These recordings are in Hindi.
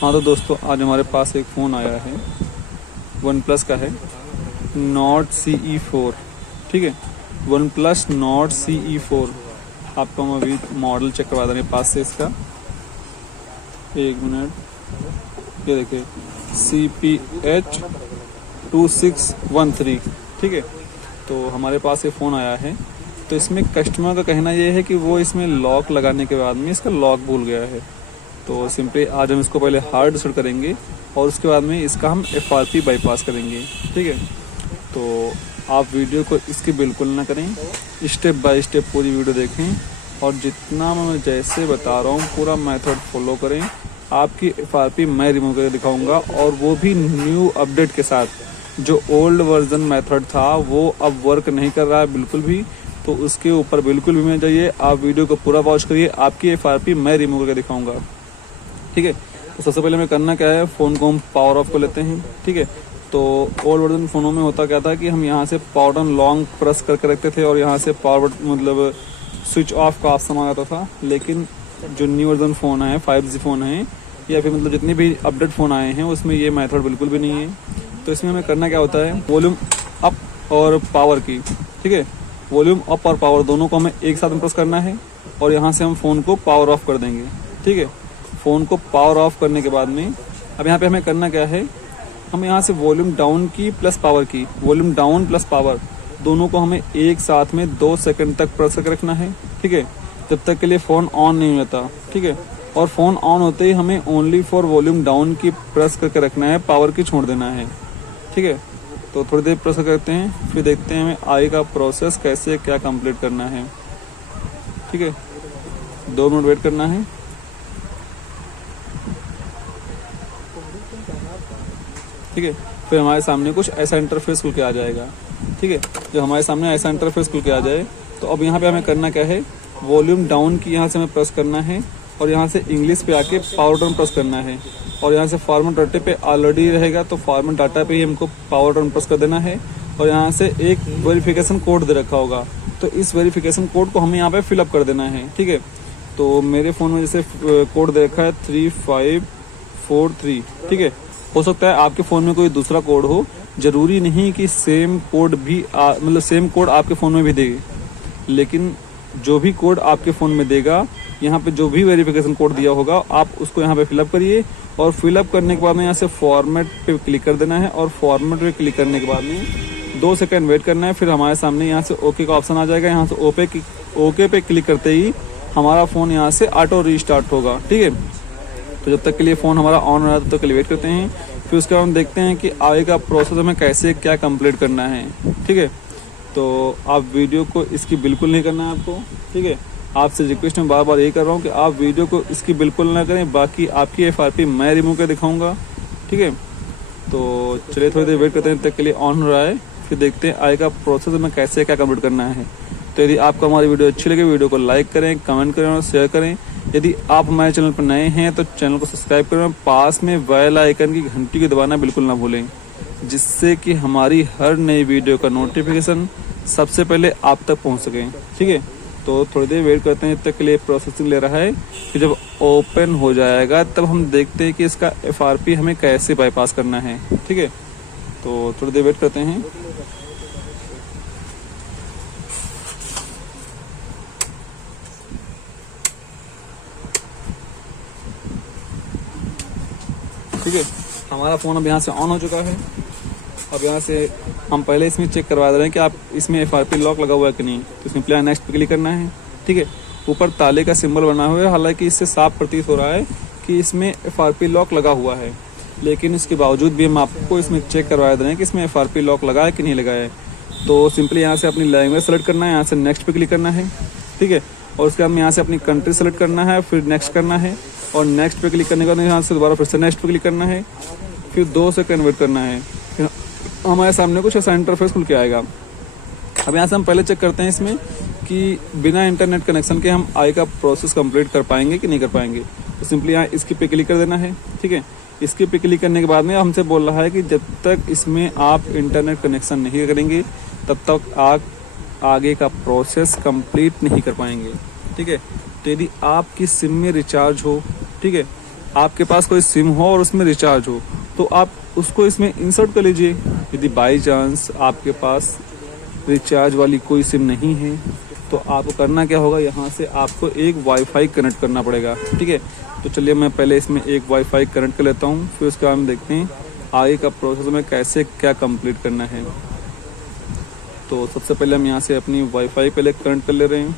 हाँ तो दोस्तों, आज हमारे पास एक फ़ोन आया है, वन प्लस का है, नॉट CE4। ठीक है, वन प्लस नॉट CE4। आपको हम अभी मॉडल चेक करवा देंगे पास से इसका। एक मिनट, ये देखिए CPH2613। ठीक है, तो हमारे पास ये फ़ोन आया है। तो इसमें कस्टमर का कहना ये है कि वो इसमें लॉक लगाने के बाद में इसका लॉक भूल गया है। तो सिंपली आज हम इसको पहले हार्ड रीसेट करेंगे और उसके बाद में इसका हम FRP बाईपास करेंगे। ठीक है, तो आप वीडियो को इसकी बिल्कुल ना करें, स्टेप बाय स्टेप पूरी वीडियो देखें और जितना मैं जैसे बता रहा हूँ पूरा मेथड फॉलो करें। आपकी FRP मैं रिमूव करके दिखाऊंगा और वो भी न्यू अपडेट के साथ। जो ओल्ड वर्जन मेथड था वो अब वर्क नहीं कर रहा है बिल्कुल भी, तो उसके ऊपर बिल्कुल भी मत जाइए। आप वीडियो को पूरा वॉच करिए, आपकी FRP मैं रिमूव करके दिखाऊंगा। ठीक है, तो सबसे पहले हमें करना क्या है, फ़ोन को हम पावर ऑफ कर लेते हैं। ठीक है, तो ओल्ड वर्जन फ़ोनों में होता क्या था कि हम यहाँ से पावर बटन लॉन्ग प्रेस करके रखते थे और यहाँ से पावर बटन मतलब स्विच ऑफ का ऑप्शन आ जाता था। लेकिन जो न्यू वर्जन फ़ोन है, 5G फ़ोन है या फिर मतलब जितने भी अपडेट फ़ोन आए हैं उसमें ये मेथड बिल्कुल भी नहीं है। तो इसमें हमें करना क्या होता है, वॉल्यूम अप और पावर की। ठीक है, वॉल्यूम अप और पावर दोनों को हमें एक साथ प्रेस करना है और यहाँ से हम फ़ोन को पावर ऑफ कर देंगे। ठीक है, फ़ोन को पावर ऑफ करने के बाद में अब यहाँ पे हमें करना क्या है, हम यहाँ से वॉल्यूम डाउन की प्लस पावर की, वॉल्यूम डाउन प्लस पावर दोनों को हमें एक साथ में 2 सेकंड तक प्रेस करके रखना है। ठीक है, जब तक के लिए फ़ोन ऑन नहीं होता। ठीक है, और फ़ोन ऑन होते ही हमें ओनली फॉर वॉल्यूम डाउन की प्रेस करके रखना है, पावर की छोड़ देना है। ठीक है, तो थोड़ी देर प्रेस करते हैं, फिर देखते हैं हमें आगे का प्रोसेस कैसे क्या कंप्लीट करना है। ठीक है, 2 मिनट वेट करना है। ठीक है, फिर हमारे सामने कुछ ऐसा इंटरफेस खुल के आ जाएगा। ठीक है, जब हमारे सामने ऐसा इंटरफेस खुल के आ जाए तो अब यहाँ पे हमें करना क्या है, वॉल्यूम डाउन की यहाँ से हमें प्रेस करना है और यहाँ से इंग्लिश पे आके पावर बटन प्रेस करना है और यहाँ से फॉर्मेट डाटा पे ऑलरेडी रहेगा तो फॉर्मेट डाटा पे ही हमको पावर बटन प्रेस कर देना है और यहाँ से एक वेरिफिकेशन कोड दे रखा होगा, तो इस वेरिफिकेशन कोड को हमें यहाँ पे फिलअप कर देना है। ठीक है, तो मेरे फ़ोन में जैसे कोड दे रखा है 3543। ठीक है, हो सकता है आपके फ़ोन में कोई दूसरा कोड हो, ज़रूरी नहीं कि सेम कोड भी मतलब सेम कोड आपके फ़ोन में भी देगी, लेकिन जो भी कोड आपके फ़ोन में देगा, यहाँ पे जो भी वेरिफिकेशन कोड दिया होगा आप उसको यहाँ पे फिलअप करिए और फिलअप करने के बाद में यहाँ से फॉर्मेट पे क्लिक कर देना है और फॉर्मेट पे क्लिक करने के बाद में 2 सेकंड वेट करना है। फिर हमारे सामने यहाँ से ओके का ऑप्शन आ जाएगा, यहाँ से ओके पे क्लिक करते ही हमारा फ़ोन यहाँ से ऑटो रीस्टार्ट होगा। ठीक है, तो जब तक के लिए फ़ोन हमारा ऑन हो रहा है तब तक के लिए वेट करते हैं, फिर उसके बाद हम देखते हैं कि आगे का प्रोसेस हमें कैसे क्या कंप्लीट करना है। ठीक है, तो आप वीडियो को इसकी बिल्कुल नहीं करना है आपको। ठीक है, आपसे रिक्वेस्ट मैं बार बार यही कर रहा हूँ कि आप वीडियो को इसकी बिल्कुल ना करें, बाकी आपकी FRP मैं रिमूव कर दिखाऊंगा। ठीक है, तो चलिए थोड़ी देर वेट करते हैं, तक के लिए ऑन हो रहा है, फिर देखते हैं आगे का प्रोसेस हमें कैसे क्या कंप्लीट करना है। तो यदि आपको हमारी वीडियो अच्छी लगे वीडियो को लाइक करें, कमेंट करें और शेयर करें। यदि आप हमारे चैनल पर नए हैं तो चैनल को सब्सक्राइब करें और पास में बेल आइकन की घंटी को दबाना बिल्कुल ना भूलें, जिससे कि हमारी हर नई वीडियो का नोटिफिकेशन सबसे पहले आप तक पहुंच सकें। ठीक है, तो थोड़ी देर वेट करते हैं, जब तक के लिए प्रोसेसिंग ले रहा है। फिर जब ओपन हो जाएगा तब हम देखते हैं कि इसका FRP हमें कैसे बाईपास करना है। ठीक है, तो थोड़ी देर वेट करते हैं। ठीक है, हमारा फ़ोन अब यहाँ से ऑन हो चुका है। अब यहाँ से हम पहले इसमें चेक करवा दे रहे हैं कि आप इसमें FRP लॉक लगा हुआ है कि नहीं, तो इसमें प्ले नेक्स्ट पे क्लिक करना है। ठीक है, ऊपर ताले का सिंबल बना हुआ है, हालांकि इससे साफ प्रतीत हो रहा है कि इसमें FRP लॉक लगा हुआ है, लेकिन इसके बावजूद भी हम आपको इसमें चेक करवा दे रहे हैं कि इसमें FRP लॉक लगा है कि नहीं लगा है। तो सिंपली यहाँ से अपनी लैंग्वेज सेलेक्ट करना है, यहाँ से नेक्स्ट पे क्लिक करना है। ठीक है, और उसके बाद में यहाँ से अपनी कंट्री सेलेक्ट करना है, फिर नेक्स्ट करना है और नेक्स्ट पे क्लिक करने के बाद यहाँ से दोबारा फिर से नेक्स्ट पे क्लिक करना है, फिर 2 सेकंड वेट करना है। फिर हमारे सामने कुछ ऐसा इंटरफेस खुल के आएगा। अब यहाँ से हम पहले चेक करते हैं इसमें कि बिना इंटरनेट कनेक्शन के हम आगे का प्रोसेस कंप्लीट कर पाएंगे कि नहीं कर पाएंगे। तो सिंपली यहाँ इसकी पे क्लिक कर देना है। ठीक है, इसकी पे क्लिक करने के बाद में हमसे बोल रहा है कि जब तक इसमें आप इंटरनेट कनेक्शन नहीं करेंगे तब तक आप आगे का प्रोसेस कंप्लीट नहीं कर पाएंगे। ठीक है, तो यदि आपकी सिम में रिचार्ज हो, ठीक है, आपके पास कोई सिम हो और उसमें रिचार्ज हो तो आप उसको इसमें इंसर्ट कर लीजिए। यदि बाई चांस आपके पास रिचार्ज वाली कोई सिम नहीं है तो आपको करना क्या होगा, यहाँ से आपको एक वाईफाई कनेक्ट करना पड़ेगा। ठीक है, तो चलिए मैं पहले इसमें एक वाईफाई कनेक्ट कर लेता हूँ, फिर उसके बाद हम देखते हैं आगे का प्रोसेस में कैसे क्या कंप्लीट करना है। तो सबसे पहले हम यहाँ से अपनी वाईफाई पहले कनेक्ट कर ले रहे हैं।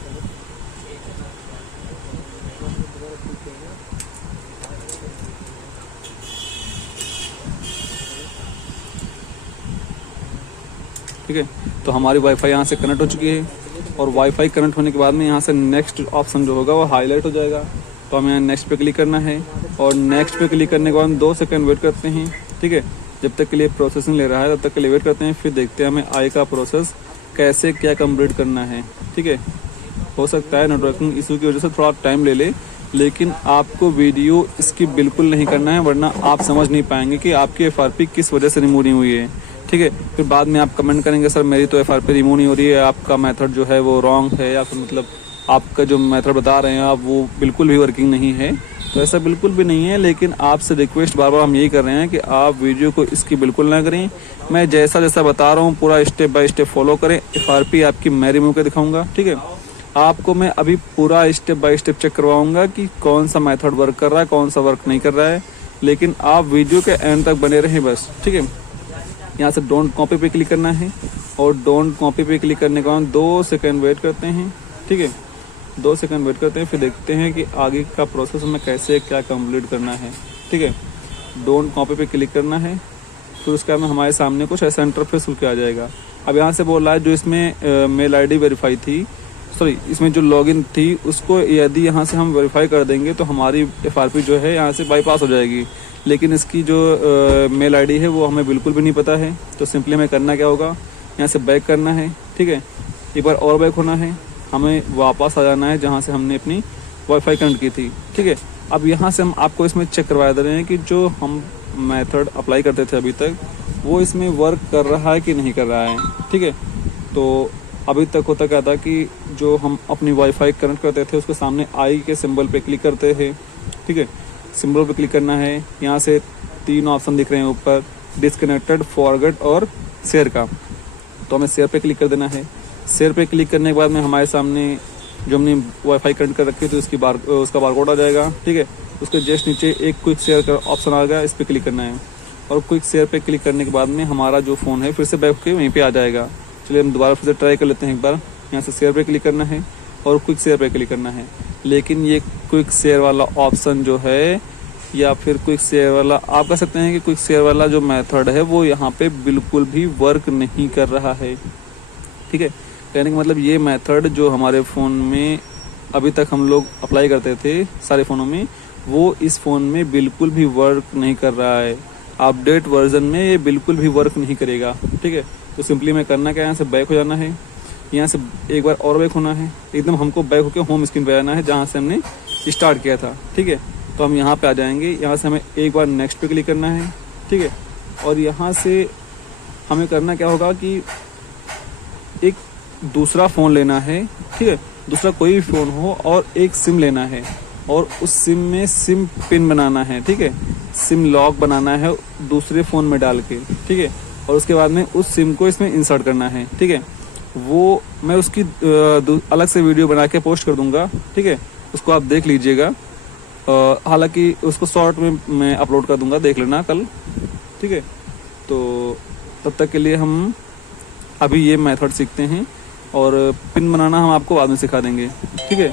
ठीक है, तो हमारी वाईफाई यहाँ से कनेक्ट हो चुकी है और वाईफाई कनेक्ट होने के बाद में यहाँ से नेक्स्ट ऑप्शन जो होगा वो हाईलाइट हो जाएगा। तो हमें यहाँ नेक्स्ट पे क्लिक करना है और नेक्स्ट पे क्लिक करने के बाद 2 सेकंड वेट करते हैं। ठीक है, जब तक के लिए प्रोसेसिंग ले रहा है तब तक के लिए वेट करते हैं, फिर देखते हैं हमें आगे का प्रोसेस कैसे क्या कंप्लीट करना है। ठीक है, हो सकता है नेटवर्किंग इशू की वजह से थोड़ा टाइम ले ले, लेकिन आपको वीडियो इसकी बिल्कुल नहीं करना है, वरना आप समझ नहीं पाएंगे कि आपकी FRP किस वजह से रिमूव नहीं हुई है। ठीक है, फिर बाद में आप कमेंट करेंगे सर मेरी तो FRP रिमूव नहीं हो रही है, आपका मेथड जो है वो रॉन्ग है, या फिर मतलब आपका जो मेथड बता रहे हैं आप वो बिल्कुल भी वर्किंग नहीं है। तो ऐसा बिल्कुल भी नहीं है, लेकिन आपसे रिक्वेस्ट बार बार हम यही कर रहे हैं कि आप वीडियो को इसकी बिल्कुल ना करें। मैं जैसा जैसा बता रहा हूँ पूरा स्टेप बाय स्टेप फॉलो करें। FRP आपकी मैं रिमूव कर दिखाऊंगा। ठीक है, आपको मैं अभी पूरा स्टेप बाय स्टेप चेक करवाऊंगा कि कौन सा मेथड वर्क कर रहा है, कौन सा वर्क नहीं कर रहा है, लेकिन आप वीडियो के एंड तक बने रहें बस। ठीक है, यहाँ से डोंट कॉपी पे क्लिक करना है और डोंट कॉपी पे क्लिक करने के बाद 2 सेकंड वेट करते हैं। ठीक है, 2 सेकंड वेट करते हैं, फिर देखते हैं कि आगे का प्रोसेस में कैसे क्या कंप्लीट करना है। ठीक है, डोंट कॉपी पे क्लिक करना है, फिर उसका में हमारे सामने कुछ ऐसा इंटरफेस खुल के आ जाएगा। अब यहाँ से बोल रहा है जो इसमें मेल ID वेरीफाई थी, सॉरी इसमें जो लॉगिन थी उसको यदि यहाँ से हम वेरीफाई कर देंगे तो हमारी FRP जो है यहाँ से बाईपास हो जाएगी, लेकिन इसकी जो मेल ID है वो हमें बिल्कुल भी नहीं पता है। तो सिंपली हमें करना क्या होगा, यहाँ से बैक करना है। ठीक है, एक बार और बैक होना है, हमें वापस आ जाना है जहाँ से हमने अपनी वाईफाई कनेक्ट की थी। ठीक है, अब यहाँ से हम आपको इसमें चेक करवा दे रहे हैं कि जो हम मेथड अप्लाई करते थे अभी तक वो इसमें वर्क कर रहा है कि नहीं कर रहा है। ठीक है, तो अभी तक होता क्या था कि जो हम अपनी वाईफाई कनेक्ट करते थे उसके सामने आई के सिंबल पे क्लिक करते थे। ठीक है, सिंबल पे क्लिक करना है, यहाँ से 3 ऑप्शन दिख रहे हैं ऊपर, डिसकनेक्टेड, फॉरगेट और शेयर का। तो हमें शेयर पे क्लिक कर देना है। शेयर पे क्लिक करने के बाद में हमारे सामने जो हमने वाईफाई कनेक्ट कर रखी थी उसका बारकोड आ जाएगा। ठीक है, उसके जस्ट नीचे एक क्विक शेयर का ऑप्शन आ गया, इस पर क्लिक करना है और क्विक शेयर पे क्लिक करने के बाद में हमारा जो फ़ोन है फिर से बैक होकर वहीं पे आ जाएगा। चलिए हम दोबारा फिर से ट्राई कर लेते हैं एक बार। यहाँ से शेयर पे क्लिक करना है और क्विक शेयर पे क्लिक करना है, लेकिन ये क्विक शेयर वाला ऑप्शन जो है या फिर क्विक शेयर वाला आप कह सकते हैं कि क्विक शेयर वाला जो मेथड है वो यहाँ पे बिल्कुल भी वर्क नहीं कर रहा है। ठीक है, कहने का मतलब ये मेथड जो हमारे फ़ोन में अभी तक हम लोग अप्लाई करते थे सारे फ़ोनों में, वो इस फ़ोन में बिल्कुल भी वर्क नहीं कर रहा है। अपडेट वर्जन में ये बिल्कुल भी वर्क नहीं करेगा। ठीक है, तो सिंपली मैं करना क्या है, यहाँ से बैक हो जाना है, यहाँ से एक बार और बैक होना है, एकदम हमको बैक होकर होम स्क्रीन पे आना है जहाँ से हमने स्टार्ट किया था। ठीक है, तो हम यहाँ पे आ जाएंगे, यहाँ से हमें एक बार नेक्स्ट पे क्लिक करना है। ठीक है, और यहाँ से हमें करना क्या होगा कि एक दूसरा फ़ोन लेना है। ठीक है, दूसरा कोई भी फ़ोन हो और एक सिम लेना है और उस सिम में सिम पिन बनाना है। ठीक है, सिम लॉक बनाना है दूसरे फ़ोन में डाल के। ठीक है, और उसके बाद में उस सिम को इसमें इंसर्ट करना है। ठीक है, वो मैं उसकी अलग से वीडियो बना के पोस्ट कर दूंगा। ठीक है, उसको आप देख लीजिएगा, हालांकि उसको शॉर्ट में मैं अपलोड कर दूंगा, देख लेना कल। ठीक है, तो तब तक के लिए हम अभी ये मेथड सीखते हैं और पिन बनाना हम आपको बाद में सिखा देंगे। ठीक है,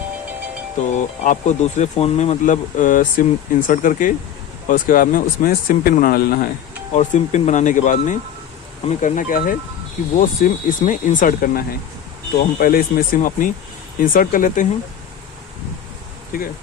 तो आपको दूसरे फ़ोन में मतलब सिम इंसर्ट करके और उसके बाद में उसमें सिम पिन बना लेना है और सिम पिन बनाने के बाद में हमें करना क्या है कि वो सिम इसमें इंसर्ट करना है। तो हम पहले इसमें सिम अपनी इंसर्ट कर लेते हैं। ठीक है,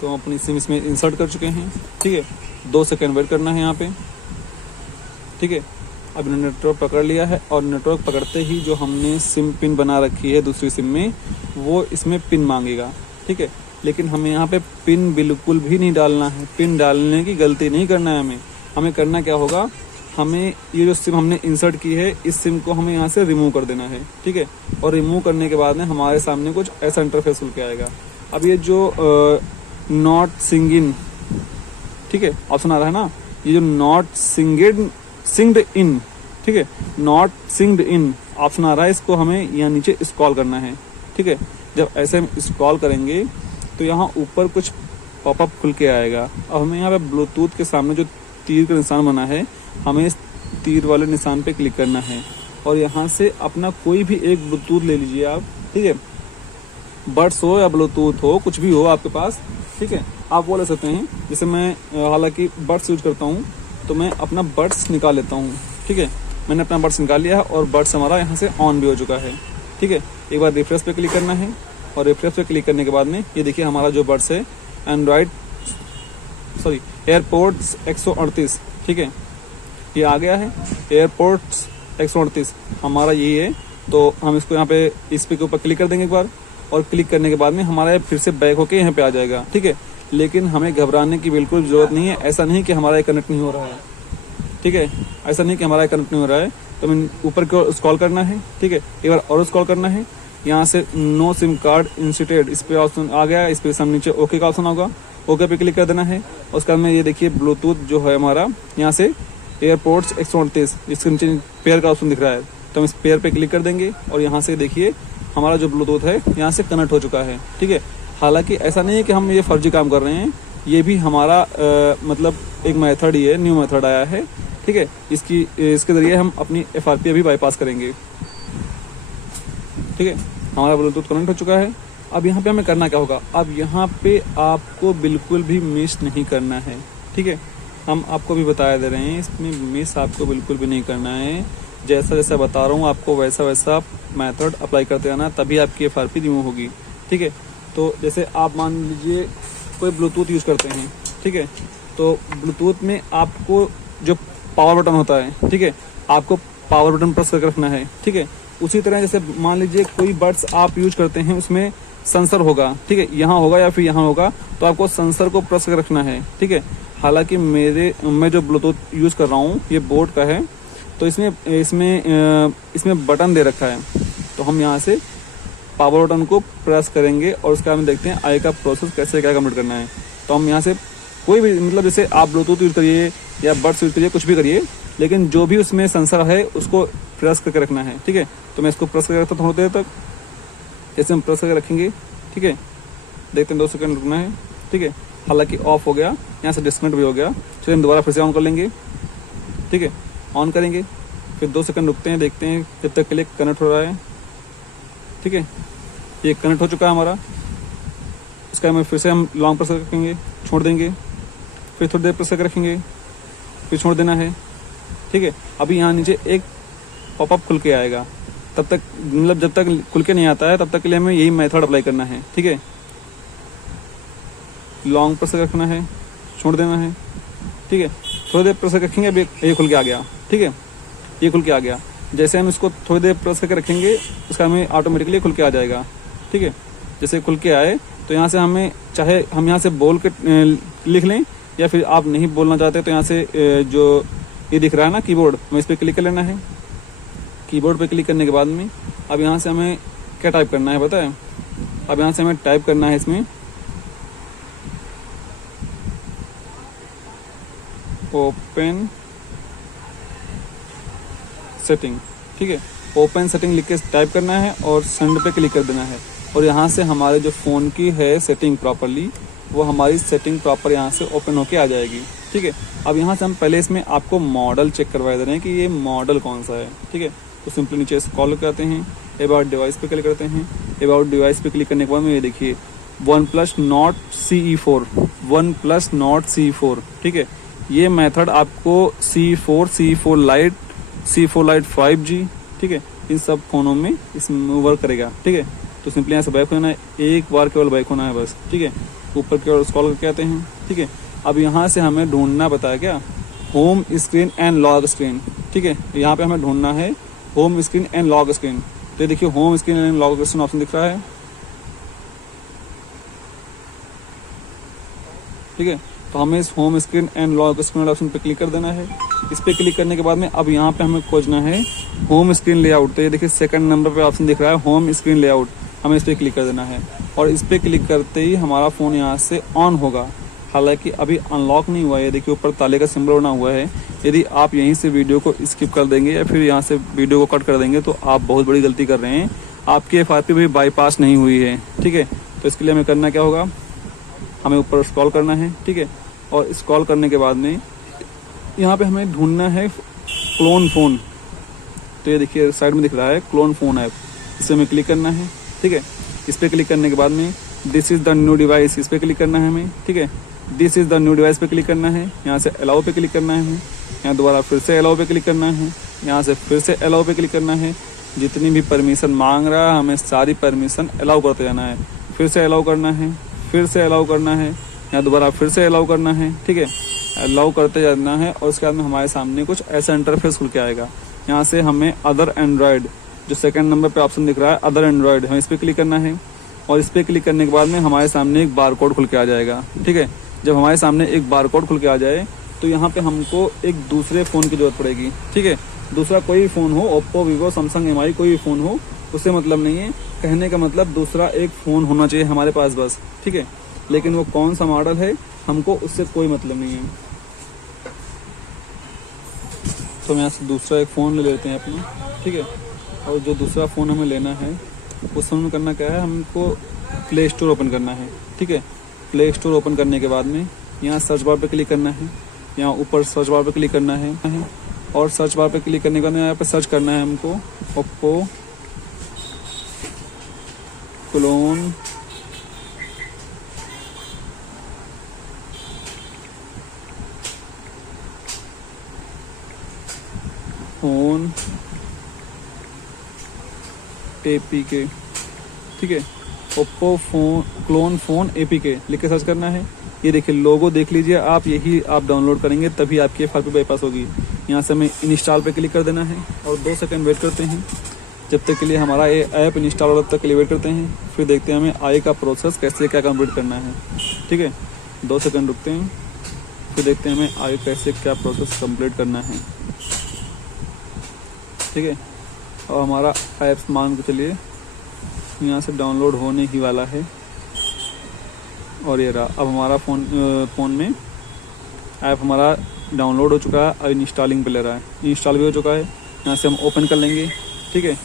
तो हम अपनी सिम इसमें इंसर्ट कर चुके हैं। ठीक है, 2 सेकंड वेट करना है यहाँ पे। ठीक है, अब नेटवर्क पकड़ लिया है और नेटवर्क पकड़ते ही जो हमने सिम पिन बना रखी है दूसरी सिम में वो इसमें पिन मांगेगा। ठीक है, लेकिन हमें यहाँ पे पिन बिल्कुल भी नहीं डालना है। पिन डालने की गलती नहीं करना है हमें। हमें करना क्या होगा, हमें ये जो सिम हमने इंसर्ट की है इस सिम को हमें यहाँ से रिमूव कर देना है, ठीक है। और रिमूव करने के बाद में हमारे सामने कुछ ऐसा इंटरफेस खुल के आएगा। अब ये जो नॉट सिंगिंग, ठीक है, ऑप्शन आ रहा है ना, ये जो नॉट सिंग्ड इन, ठीक है, नॉट सिंग्ड इन ऑप्शन आ रहा है, इसको हमें यहाँ नीचे स्क्रॉल करना है, ठीक है। जब ऐसे हम स्क्रॉल करेंगे तो यहाँ ऊपर कुछ पॉपअप खुल के आएगा। अब हमें यहाँ पे ब्लूटूथ के सामने जो तीर का निशान बना है, हमें इस तीर वाले निशान पे क्लिक करना है और यहाँ से अपना कोई भी एक ब्लूटूथ ले लीजिए आप, ठीक है। बड्स हो या ब्लूटूथ हो, कुछ भी हो आपके पास, ठीक है, आप वो ले सकते हैं। जैसे मैं हालांकि बड्स यूज करता हूँ तो मैं अपना बड्स निकाल लेता हूँ, ठीक है। मैंने अपना बड्स निकाल लिया है और बड्स हमारा यहाँ से ऑन भी हो चुका है, ठीक है। एक बार रिफ्रेश पे क्लिक करना है और रिफ्रेश पे क्लिक करने के बाद में ये देखिए हमारा जो बड्स है एयरपोर्ट्स 138, ठीक है, ये आ गया है। एयरपोर्ट्स 138 हमारा ये है। तो हम इसको यहाँ पे इस पे के ऊपर क्लिक कर देंगे एक बार, और क्लिक करने के बाद में हमारा फिर से बैक होके यहाँ पे आ जाएगा, ठीक है। लेकिन हमें घबराने की बिल्कुल जरूरत नहीं है। ऐसा नहीं कि हमारा कनेक्ट नहीं हो रहा है, ठीक है, ऐसा नहीं कि हमारा कनेक्ट नहीं हो रहा है। तो हमें ऊपर की ओर स्क्रॉल करना है, ठीक है, एक बार और स्क्रॉल करना है। यहाँ से नो सिम कार्ड इंस्टेड इस पे ऑप्शन आ गया, इस पे हम नीचे ओके का ऑप्शन होगा, ओके पे क्लिक कर देना है। उसके बाद में ये देखिए ब्लूटूथ जो है हमारा यहाँ से एयरपोर्ट्स 138 इसके नीचे पेयर का ऑप्शन दिख रहा है, तो हम इस पेयर पे क्लिक कर देंगे और यहाँ से देखिए हमारा जो ब्लूटूथ है यहाँ से कनेक्ट हो चुका है, ठीक है। हालांकि ऐसा नहीं है कि हम ये फर्जी काम कर रहे हैं, ये भी हमारा मतलब एक मेथड ही है, न्यू मेथड आया है, ठीक है। इसके जरिए हम अपनी FRP भी बाईपास करेंगे, ठीक है। हमारा ब्लूटूथ कनेक्ट हो चुका है। अब यहाँ पे हमें करना क्या होगा, अब यहाँ पे आपको बिल्कुल भी मिस नहीं करना है, ठीक है। हम आपको भी बताया दे रहे हैं, इसमें मिस आपको बिल्कुल भी नहीं करना है। जैसा जैसा बता रहा हूँ आपको वैसा वैसा मेथड अप्लाई करते रहना, तभी आपकी FRP रिमूव होगी, ठीक है। तो जैसे आप मान लीजिए कोई ब्लूटूथ यूज़ करते हैं, ठीक है, तो ब्लूटूथ में आपको जो पावर बटन होता है, ठीक है, आपको पावर बटन प्रेस करके रखना है, ठीक है। उसी तरह जैसे मान लीजिए कोई बड्स आप यूज करते हैं, उसमें सेंसर होगा, ठीक है, यहाँ होगा या फिर यहाँ होगा, तो आपको सेंसर को प्रेस करके रखना है, ठीक है। हालांकि मैं जो ब्लूटूथ यूज कर रहा हूँ ये बोट का है, तो इसमें बटन दे रखा है, तो हम यहाँ से पावर बटन को प्रेस करेंगे और उसका हम देखते हैं आगे का प्रोसेस कैसे क्या कंप्लीट करना है। तो हम यहाँ से कोई भी मतलब जैसे आप ब्लूटूथ यूज करिए या बड्स यूज करिए, कुछ भी करिए, लेकिन जो भी उसमें सेंसर है उसको प्रेस करके रखना है, ठीक है। तो मैं इसको प्रेस करके रखता हूँ थोड़ी देर तक, जैसे हम प्रेस करके रखेंगे, ठीक है, देखते हैं 2 सेकंड रुकना है, ठीक है। हालांकि ऑफ हो गया, यहाँ से डिस्कनेक्ट भी हो गया, चलिए हम दोबारा फिर से ऑन कर लेंगे, ठीक है। ऑन करेंगे, फिर 2 सेकंड रुकते हैं, देखते हैं जब तक के लिए कनेक्ट हो रहा है, ठीक है। ये कनेक्ट हो चुका है हमारा। इसका हम फिर से हम लॉन्ग प्रेस रखेंगे, छोड़ देंगे, फिर थोड़ी देर प्रेस करके रखेंगे, फिर छोड़ देना है, ठीक है। अभी यहाँ नीचे एक पॉपअप खुल के आएगा, तब तक मतलब जब तक खुल के नहीं आता है तब तक के लिए हमें यही मेथड अप्लाई करना है, ठीक है। लॉन्ग प्रेस रखना है, छोड़ देना है, ठीक है। थोड़ी देर प्रेस करके रखेंगे, अभी ये खुल के आ गया, ठीक है, ये खुल के आ गया। जैसे हम इसको थोड़ी देर प्रेस करके रखेंगे उसका हमें ऑटोमेटिकली खुल के आ जाएगा, ठीक है। जैसे खुल के आए तो यहाँ से हमें चाहे हम यहाँ से बोल के लिख लें, या फिर आप नहीं बोलना चाहते तो यहाँ से जो ये दिख रहा है ना कीबोर्ड, हमें इस पर क्लिक कर लेना है। कीबोर्ड पे क्लिक करने के बाद में अब यहाँ से हमें क्या टाइप करना है पता है, अब यहाँ से हमें टाइप करना है इसमें ओपन सेटिंग, ठीक है। ओपन सेटिंग लिख के टाइप करना है और सेंड पे क्लिक कर देना है, और यहाँ से हमारे जो फ़ोन की है सेटिंग प्रॉपरली, वो हमारी सेटिंग प्रॉपर यहाँ से ओपन होके आ जाएगी, ठीक है। अब यहाँ से हम पहले इसमें आपको मॉडल चेक करवा दे रहे हैं कि ये मॉडल कौन सा है, ठीक है। तो सिंपली नीचे स्क्रॉल करते हैं, अबाउट डिवाइस पे क्लिक करते हैं। अबाउट डिवाइस पे क्लिक करने के बाद में ये देखिए OnePlus Nord CE4, ठीक है। ये मेथड आपको C4 Lite 5G, ठीक है, इन सब फोनों में इसमें वर्क करेगा, ठीक है। तो सिंपली यहाँ से बैक होना है, एक बार केवल बैक होना है बस, ठीक है। ऊपर की ओर स्क्रॉल करके आते हैं, ठीक है। अब यहाँ से हमें ढूंढना बताया क्या, home screen and lock screen, ठीक है। यहाँ पे हमें ढूंढना है home screen and lock screen. तो देखिए home screen and lock screen option दिख रहा है, ठीक है। तो हमें इस home screen and lock screen वाले ऑप्शन पे क्लिक कर देना है। इस पर क्लिक करने के बाद में अब यहाँ पे हमें खोजना है होम स्क्रीन लेआउट। तो ये देखिए सेकंड नंबर पे ऑप्शन दिख रहा है होम स्क्रीन लेआउट, हमें इस पर क्लिक कर देना है और इस पर क्लिक करते ही हमारा फ़ोन यहाँ से ऑन होगा। हालांकि अभी अनलॉक नहीं हुआ है, देखिए ऊपर ताले का सिंबल बना हुआ है। यदि आप यहीं से वीडियो को स्किप कर देंगे या फिर यहाँ से वीडियो को कट कर देंगे तो आप बहुत बड़ी गलती कर रहे हैं। आपकी FRP भी बाईपास नहीं हुई है, ठीक है। तो इसके लिए हमें करना क्या होगा, हमें ऊपर स्क्रॉल करना है, ठीक है। और स्क्रॉल करने के बाद में यहाँ पे हमें ढूंढना है क्लोन फ़ोन। तो ये देखिए साइड में दिख रहा है क्लोन फ़ोन ऐप, इस पर हमें क्लिक करना है, ठीक है। इस पर क्लिक करने के बाद में this is the new device, इस पर क्लिक करना है हमें, ठीक है। This is the new device पे क्लिक करना है, यहाँ से अलाउ पे क्लिक करना है हमें, यहाँ दोबारा फिर से अलाउ पे क्लिक करना है, यहाँ से फिर से अलाउ पे क्लिक करना है। जितनी भी परमिशन मांग रहा है हमें सारी परमिशन अलाउ करते जाना है। फिर से अलाउ करना है, फिर से अलाउ करना है, यहाँ दोबारा फिर से अलाउ करना है, ठीक है। अलाउ करते जाना है और उसके बाद में हमारे सामने कुछ ऐसा इंटरफेस खुल के आएगा। यहाँ से हमें अदर एंड्रॉयड, जो सेकंड नंबर पे ऑप्शन दिख रहा है अदर एंड्रॉयड, हमें इस पर क्लिक करना है और इस पर क्लिक करने के बाद में हमारे सामने एक बार कोड खुल के आ जाएगा, ठीक है। जब हमारे सामने एक बार कोड खुल के आ जाए तो यहाँ पे हमको एक दूसरे फ़ोन की ज़रूरत पड़ेगी, ठीक है। दूसरा कोई भी फ़ोन हो, ओप्पो, वीवो, सैमसंग, MI कोई भी फ़ोन हो, उससे मतलब नहीं है। कहने का मतलब दूसरा एक फ़ोन होना चाहिए हमारे पास बस, ठीक है। लेकिन वो कौन सा मॉडल है हमको उससे कोई मतलब नहीं है। तो हम यहाँ से दूसरा एक फ़ोन ले लेते हैं अपना, ठीक है। और जो दूसरा फ़ोन हमें लेना है उस समय करना क्या है, हमको प्ले स्टोर ओपन करना है, ठीक है। प्ले स्टोर ओपन करने के बाद में यहाँ सर्च बार पे क्लिक करना है, यहाँ ऊपर सर्च बार पे क्लिक करना है और सर्च बार पे क्लिक करने के बाद यहाँ पे सर्च करना है हमको ओप्पो क्लोन फोन APK, ठीक है। ओप्पो क्लोन फ़ोन APK लिख के सर्च करना है। ये देखिए लोगो देख लीजिए आप, यही आप डाउनलोड करेंगे तभी आपकी FRP बाईपास होगी। यहाँ से हमें इंस्टॉल पे क्लिक कर देना है और 2 सेकंड वेट करते हैं जब तक के लिए हमारा ये ऐप इंस्टॉल हो, तब तक के लिए वेट करते हैं। फिर देखते हैं हमें आगे का प्रोसेस कैसे क्या कंप्लीट करना है, ठीक है। 2 सेकंड रुकते हैं, फिर देखते हैं हमें आगे कैसे क्या प्रोसेस कंप्लीट करना है, ठीक है। और हमारा ऐप्स मान के चलिए यहाँ से डाउनलोड होने ही वाला है और ये रहा। अब हमारा फ़ोन में ऐप हमारा डाउनलोड हो चुका है, अब इंस्टॉलिंग पे ले रहा है, इंस्टॉल भी हो चुका है। यहाँ से हम ओपन कर लेंगे, ठीक है।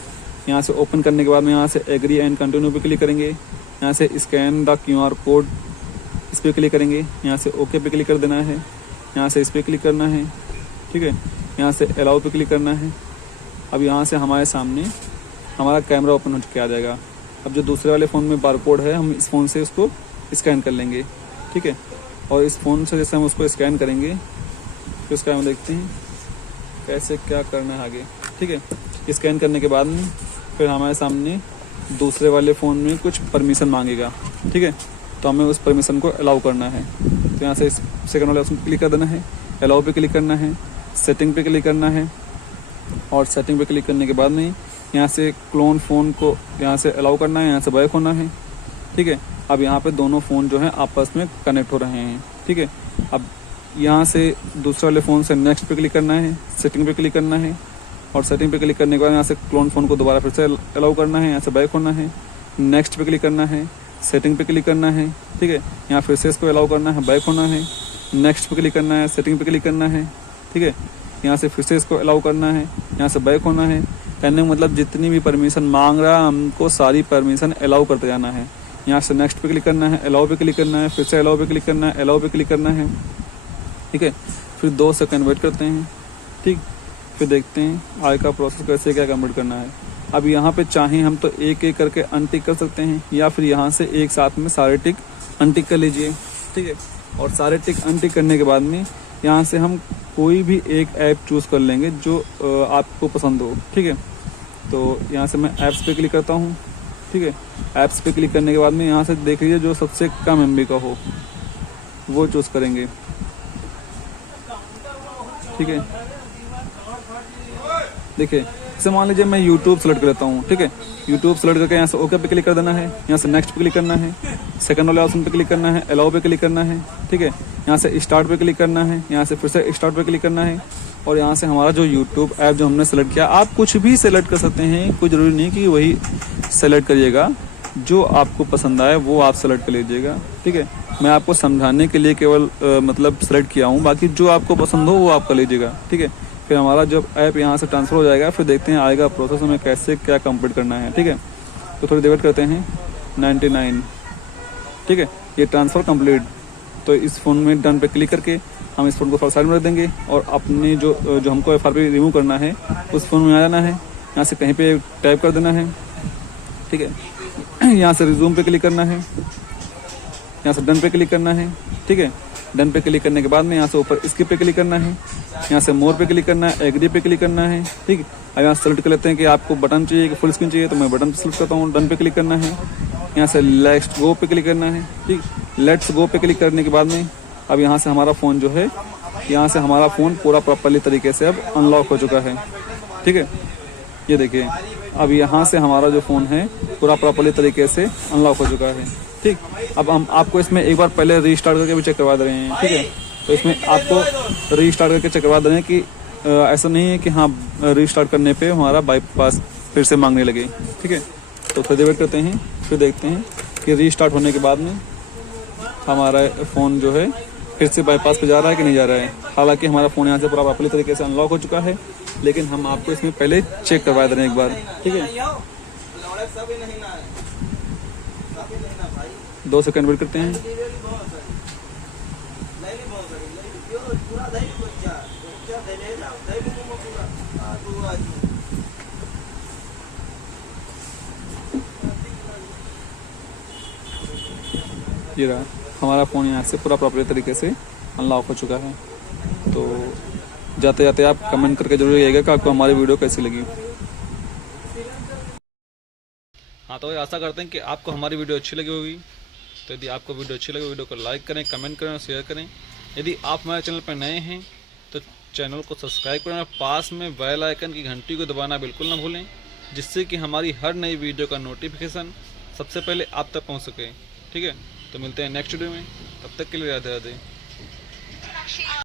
यहाँ से ओपन करने के बाद में यहाँ से एग्री एंड कंटिन्यू पे क्लिक करेंगे। यहाँ से स्कैन द QR कोड, इस पर क्लिक करेंगे। यहाँ से ओके पे क्लिक कर देना है, यहाँ से इस पर क्लिक करना है, ठीक है। यहाँ से अलाउ पे क्लिक करना है। अब यहाँ से हमारे सामने हमारा कैमरा ओपन हो के आ जाएगा। अब जो दूसरे वाले फ़ोन में बारकोड है हम इस फ़ोन से उसको स्कैन कर लेंगे, ठीक है। और इस फ़ोन से जैसे हम उसको स्कैन करेंगे फिर उसका हम देखते हैं कैसे क्या करना है आगे, ठीक है। स्कैन करने के बाद में फिर हमारे सामने दूसरे वाले फ़ोन में कुछ परमिशन मांगेगा, ठीक है। तो हमें उस परमिशन को अलाउ करना है। तो यहाँ से इस सेकंड वाले ऑप्शन क्लिक कर देना है, अलाउ पे क्लिक करना है, सेटिंग पे क्लिक करना है और सेटिंग पे क्लिक करने के बाद में यहाँ से क्लोन फ़ोन को यहाँ से अलाउ करना है, यहाँ से बैक होना है, ठीक है। अब यहाँ पे दोनों फ़ोन जो हैं आपस में कनेक्ट हो रहे हैं, ठीक है। अब यहाँ से दूसरे वाले फ़ोन से नेक्स्ट पे क्लिक करना है, सेटिंग पे क्लिक करना है और सेटिंग पे क्लिक करने के बाद यहाँ से क्लोन फ़ोन को दोबारा फिर से अलाउ करना है, यहाँ से बैक होना है, नेक्स्ट पे क्लिक करना है, सेटिंग पे क्लिक करना है, ठीक है। यहाँ फिर से इसको अलाउ करना है, बैक होना है, नेक्स्ट पे क्लिक करना है, सेटिंग पे क्लिक करना है, ठीक है। यहाँ से फिर से इसको अलाउ करना है, यहाँ से बैक होना है। कहने का मतलब जितनी भी परमिशन मांग रहा है हमको सारी परमिशन अलाउ करते जाना है। यहाँ से नेक्स्ट पे क्लिक करना है, अलाउ पे क्लिक करना है, फिर से अलाउ पे क्लिक करना है, अलाउ पे क्लिक करना है, ठीक है। फिर 2 सेकंड वेट करते हैं, ठीक। फिर देखते हैं आगे का प्रोसेस कैसे क्या कंप्लीट करना है। अब यहाँ पे चाहें हम तो एक एक करके अनटिक कर सकते हैं या फिर यहाँ से एक साथ में सारे टिक अनटिक कर लीजिए, ठीक है। और सारे टिक अनटिक करने के बाद में यहाँ से हम कोई भी एक ऐप चूज़ कर लेंगे जो आपको पसंद हो, ठीक है। तो यहाँ से मैं ऐप्स पे क्लिक करता हूँ, ठीक है। ऐप्स पे क्लिक करने के बाद में यहाँ से देख लीजिए जो सबसे कम MB का हो वो चूज़ करेंगे, ठीक है। देखिए जैसे मान लीजिए मैं YouTube सेलेक्ट कर लेता हूँ, ठीक है। यूट्यूब सेलेक्ट करके यहाँ से ओके पे क्लिक कर देना है, यहाँ से नेक्स्ट पे क्लिक करना है, सेकंड वाले ऑप्शन पे क्लिक करना है, अलाउ पे क्लिक करना है, ठीक है। यहाँ से स्टार्ट पे क्लिक करना है, यहाँ से फिर से स्टार्ट पे क्लिक करना है और यहाँ से हमारा जो यूट्यूब ऐप जो हमने सेलेक्ट किया, आप कुछ भी सेलेक्ट कर सकते हैं, कोई ज़रूरी नहीं कि वही सेलेक्ट करिएगा, जो आपको पसंद आए वो आप सेलेक्ट कर लीजिएगा, ठीक है। मैं आपको समझाने के लिए केवल मतलब सेलेक्ट किया हूँ, बाकी जो आपको पसंद हो वो आप कर लीजिएगा, ठीक है। फिर हमारा जब ऐप यहाँ से ट्रांसफ़र हो जाएगा, फिर देखते हैं आएगा प्रोसेस हमें कैसे क्या कंप्लीट करना है, ठीक है। तो थोड़ी देर वेट करते हैं। 99, ठीक है, ये ट्रांसफ़र कंप्लीट। तो इस फ़ोन में डन पे क्लिक करके हम इस फ़ोन को थोड़ा साइड में रख देंगे और अपने जो हमको FRP रिमूव करना है उस फ़ोन में आ जाना है, यहाँ से कहीं पे टाइप कर देना है, ठीक है। यहाँ से रिज्यूम पे क्लिक करना है, यहाँ से डन पे क्लिक करना है, ठीक है। डन पे क्लिक करने के बाद में यहाँ से ऊपर स्किप पे क्लिक करना है, यहाँ से मोर पे क्लिक करना है, एग्री पे क्लिक करना है, ठीक है। अब यहाँ सेलेक्ट कर लेते हैं कि आपको बटन चाहिए कि फुल स्क्रीन चाहिए, तो मैं बटन सेलेक्ट करता हूँ, डन पे क्लिक करना है, यहाँ से लेट्स गो पे क्लिक करना है, ठीक। लेट्स गो पे क्लिक करने के बाद में अब यहाँ से हमारा फ़ोन जो है, यहाँ से हमारा फ़ोन पूरा प्रॉपरली तरीके से अब अनलॉक हो चुका है, ठीक है। ये देखिए अब यहाँ से हमारा जो फ़ोन है पूरा प्रॉपरली तरीके से अनलॉक हो चुका है, ठीक। अब हम आपको इसमें एक बार पहले रीस्टार्ट करके भी चेक करवा दे रहे हैं, ठीक है। तो इसमें आपको रीस्टार्ट करके चेक करवा दे रहे हैं कि ऐसा नहीं है कि हाँ रीस्टार्ट करने पे हमारा बाईपास फिर से मांगने लगे, ठीक है। तो थोड़ी देर वेट करते हैं, फिर देखते हैं कि रीस्टार्ट होने के बाद में हमारा फ़ोन जो है फिर से बाईपास पे जा रहा है कि नहीं जा रहा है। हालांकि हमारा फ़ोन यहाँ से पूरा प्रॉपरली तरीके से अनलॉक हो चुका है, लेकिन हम आपको इसमें पहले चेक करवा दे रहे हैं एक बार, ठीक है। 2 सेकंड वेट करते हैं। ये रहा हमारा फ़ोन यहाँ से पूरा प्रॉपर तरीके से अनलॉक हो चुका है। तो जाते जाते आप कमेंट करके जरूर आइएगा कि आपको हमारी वीडियो कैसी लगी। हाँ, तो आशा करते हैं कि आपको हमारी वीडियो अच्छी लगी होगी। तो यदि आपको वीडियो अच्छी लगी, वीडियो को लाइक करें, कमेंट करें और शेयर करें। यदि आप हमारे चैनल पर नए हैं तो चैनल को सब्सक्राइब करें और पास में बेल आइकन की घंटी को दबाना बिल्कुल ना भूलें, जिससे कि हमारी हर नई वीडियो का नोटिफिकेशन सबसे पहले आप तक पहुँच सके, ठीक है। तो मिलते हैं नेक्स्ट वीडियो में, तब तक के लिए राधे राधे।